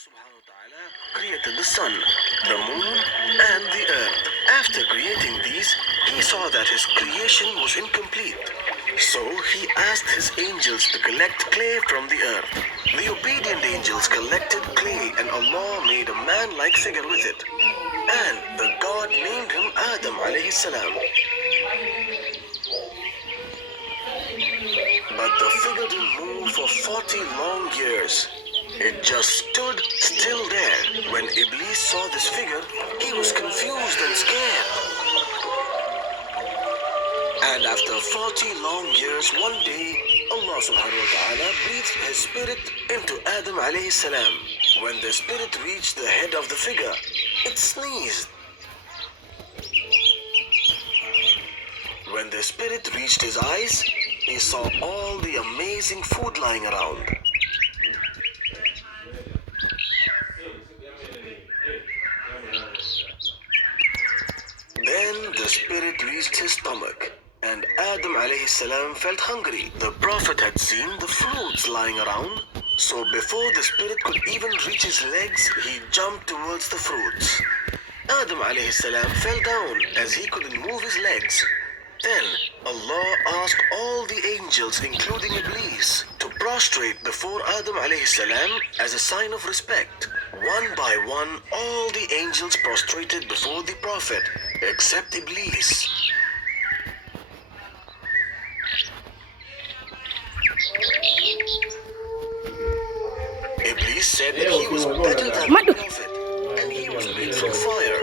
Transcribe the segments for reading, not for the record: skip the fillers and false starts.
subhanahu wa ta'ala created the sun, the moon, and the earth. After creating these, he saw that his creation was incomplete. So he asked his angels to collect clay from the earth. The obedient angels collected clay and Allah made a man-like figure with it. And the God named him Adam alayhi salam. But the figure didn't move for 40 long years. It just stood still there. When Iblis saw this figure, he was confused and scared. And after 40 long years, one day, Allah subhanahu wa ta'ala breathed his spirit into Adam alayhi salam. When the spirit reached the head of the figure, it sneezed. When the spirit reached his eyes, he saw all the amazing food lying around. Then the spirit reached his stomach, and Adam alayhi salam felt hungry. The Prophet had seen the fruits lying around, so before the spirit could even reach his legs, he jumped towards the fruits. Adam alayhi salam fell down as he couldn't move his legs. Then Allah asked all the angels, including Iblis, to prostrate before Adam alayhi salam as a sign of respect. One by one, all the angels prostrated before the Prophet, except Iblis. Iblis said that he was better than the Prophet, and he was made from fire.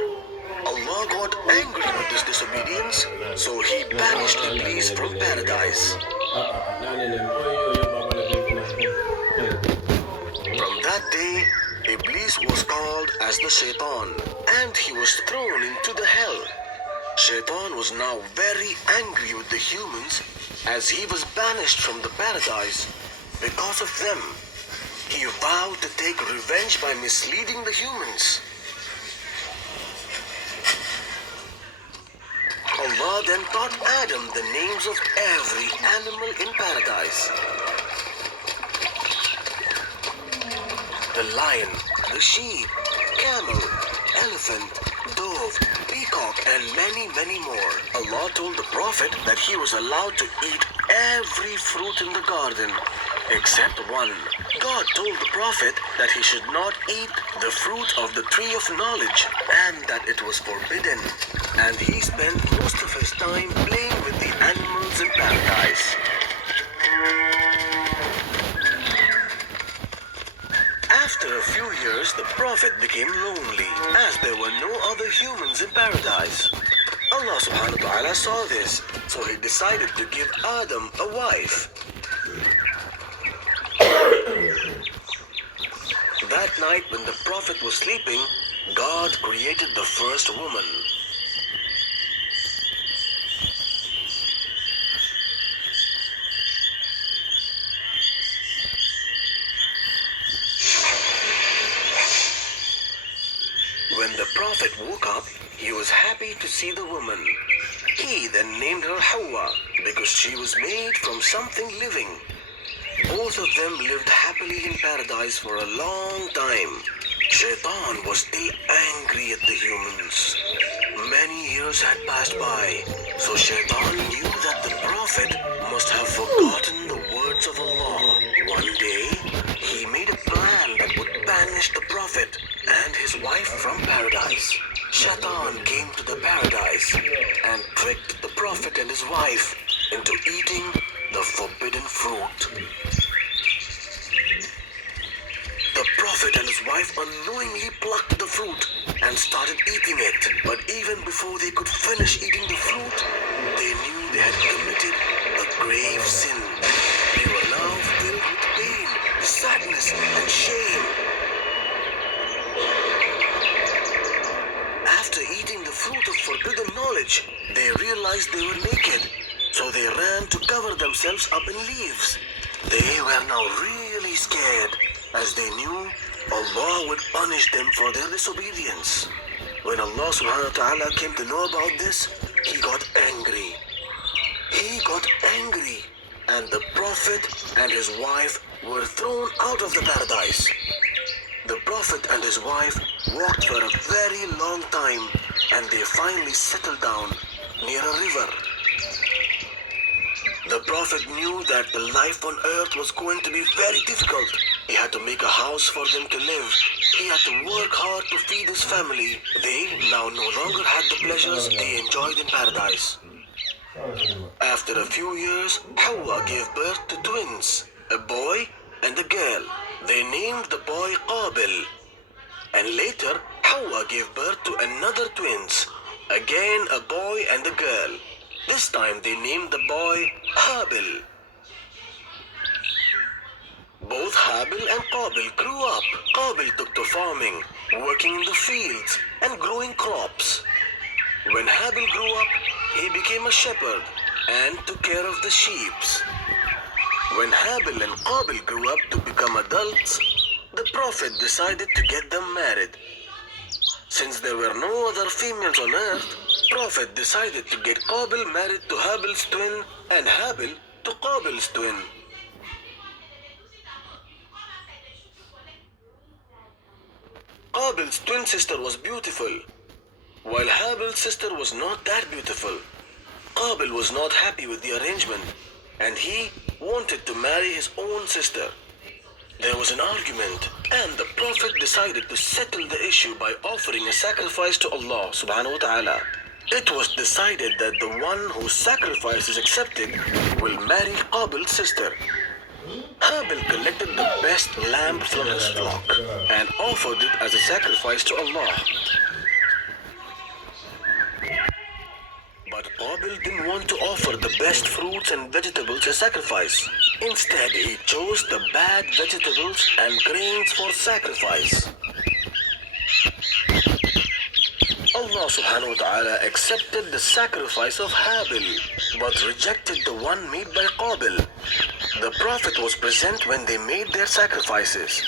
Allah got angry with this disobedience, so he banished Iblis from paradise. From that day, Iblis was called as the Shaitan, and he was thrown into the hell. Shaitan was now very angry with the humans as he was banished from the paradise. Because of them, he vowed to take revenge by misleading the humans. Allah then taught Adam the names of every animal in paradise. The lion, the sheep, camel, elephant, dove, peacock, and many more. Allah told the Prophet that he was allowed to eat every fruit in the garden except one. God told the Prophet that he should not eat the fruit of the tree of knowledge and that it was forbidden. And he spent most of his time playing with the animals in paradise. After a few years, the Prophet became lonely as there were no other humans in paradise. Allah subhanahu wa ta'ala saw this, so he decided to give Adam a wife. That night when the Prophet was sleeping, God created the first woman. When the Prophet woke up, he was happy to see the woman. He then named her Hawa because she was made from something living. Both of them lived happily in paradise for a long time. Shaitan was still angry at the humans. Many years had passed by, so Shaitan knew that the Prophet must have forgotten the words of Allah. One day, he made a plan that would banish the Prophet and his wife from paradise. Shaitan came to the paradise and tricked the Prophet and his wife into eating the forbidden fruit. The Prophet and his wife unknowingly plucked the fruit and started eating it. But even before they could finish eating the fruit, they knew they had committed a grave sin. They were now filled with pain, sadness, and shame. After eating the fruit of forbidden knowledge, they realized they were naked. So they ran to cover themselves up in leaves. They were now really scared, as they knew Allah would punish them for their disobedience. When Allah subhanahu wa ta'ala came to know about this, he got angry. He got angry, and the Prophet and his wife were thrown out of the paradise. The Prophet and his wife walked for a very long time and they finally settled down near a river. The Prophet knew that the life on earth was going to be very difficult. He had to make a house for them to live. He had to work hard to feed his family. They now no longer had the pleasures they enjoyed in paradise. After a few years, Hawa gave birth to twins, a boy and a girl. They named the boy Qabil. And later, Hawa gave birth to another twins, again a boy and a girl. This time they named the boy Habil. Both Habil and Qabil grew up. Qabil took to farming, working in the fields and growing crops. When Habil grew up, he became a shepherd and took care of the sheep. When Habil and Qabil grew up to become adults, the Prophet decided to get them married. Since there were no other females on earth, Prophet decided to get Qabil married to Habil's twin and Habil to Qabil's twin. Qabil's twin sister was beautiful, while Habil's sister was not that beautiful. Qabil was not happy with the arrangement and he wanted to marry his own sister. There was an argument and the Prophet decided to settle the issue by offering a sacrifice to Allah subhanahu wa ta'ala. It was decided that the one whose sacrifice is accepted will marry Qabil's sister. Habil collected the best lamb from his flock and offered it as a sacrifice to Allah. But Qabil didn't want to offer the best fruits and vegetables as sacrifice. Instead, he chose the bad vegetables and grains for sacrifice. Allah subhanahu wa ta'ala accepted the sacrifice of Habil, but rejected the one made by Qabil. The Prophet was present when they made their sacrifices,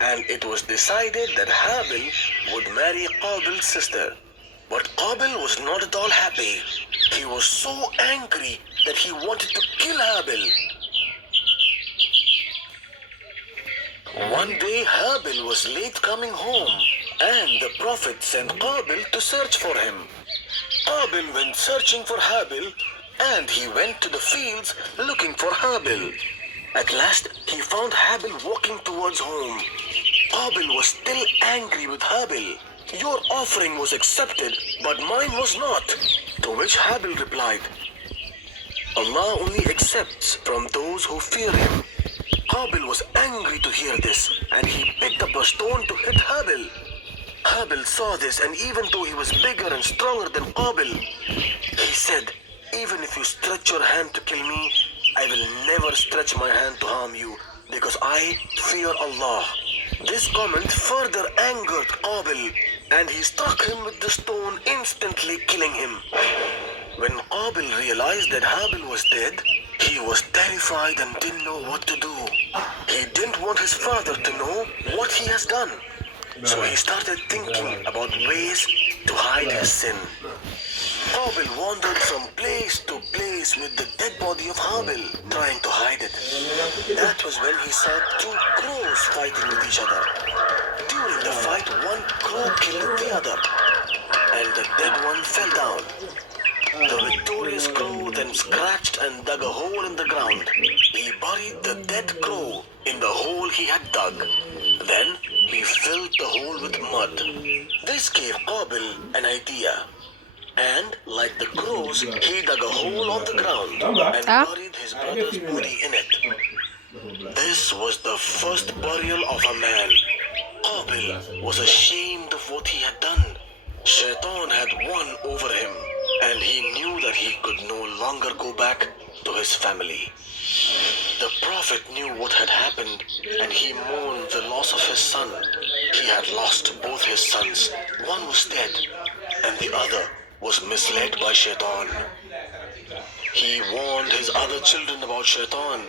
and it was decided that Habil would marry Qabil's sister. But Qabil was not at all happy. He was so angry that he wanted to kill Habil. One day Habil was late coming home and the Prophet sent Qabil to search for him. Qabil went searching for Habil and he went to the fields looking for Habil. At last he found Habil walking towards home. Qabil was still angry with Habil. Your offering was accepted, but mine was not. To which Habil replied, Allah only accepts from those who fear him. Qabil was angry to hear this, and he picked up a stone to hit Habil. Habil saw this, and even though he was bigger and stronger than Qabil, he said, even if you stretch your hand to kill me, I will never stretch my hand to harm you, because I fear Allah. This comment further angered Qabil, and he struck him with the stone, instantly killing him. When Qabil realized that Habil was dead, he was terrified and didn't know what to do. He didn't want his father to know what he has done. So he started thinking about ways to hide his sin. Qabil wandered from place to place with the dead body of Habil, trying to hide it. That was when he saw two crows fighting with each other. During the fight, one crow killed the other, and the dead one fell down. The victorious crow then scratched and dug a hole in the ground. He buried the dead crow in the hole he had dug. Then he filled the hole with mud. This gave Qabil an idea. And, like the crows, he dug a hole on the ground and buried his brother's body in it. This was the first burial of a man. Qabil was ashamed of what he had done. Shaitan had won over him, and he knew that he could no longer go back to his family. The Prophet knew what had happened, and he mourned the loss of his son. He had lost both his sons. One was dead, and the other was misled by Shaitan. He warned his other children about Shaitan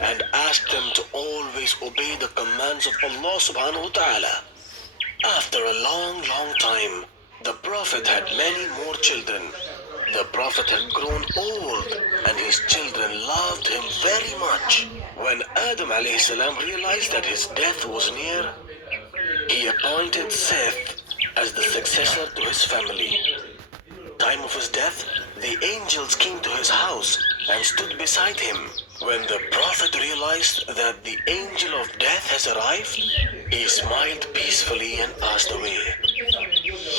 and asked them to always obey the commands of Allah subhanahu wa ta'ala. After a long time, the Prophet had many more children. The Prophet had grown old and his children loved him very much. When Adam alayhi salam realized that his death was near, He appointed Seth as the successor to his family. Time of his death, the angels came to his house and stood beside him. When the prophet realized that the angel of death has arrived, he smiled peacefully and passed away.